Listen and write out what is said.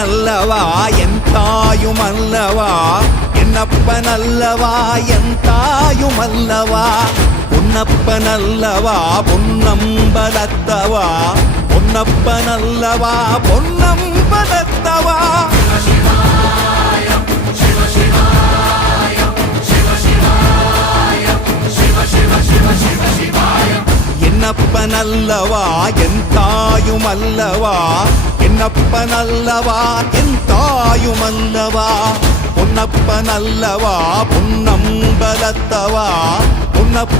பொன்னப்பனல்லவா என் தாயுமல்லவா என்னப்பனல்லவா என் தாயுமல்லவா பொன்னப்பனல்லவா பொன்னம்பலத்தவா பொன்னப்பனல்லவா பொன்னம்பலத்தவா என்னப்பனல்லவா என் தாயுமல்லவா என்னப்பனல்லவா என் தாயுமல்லவா பொன்னப்பனல்லவா பொன்னம்பலத்தவா Ponnappa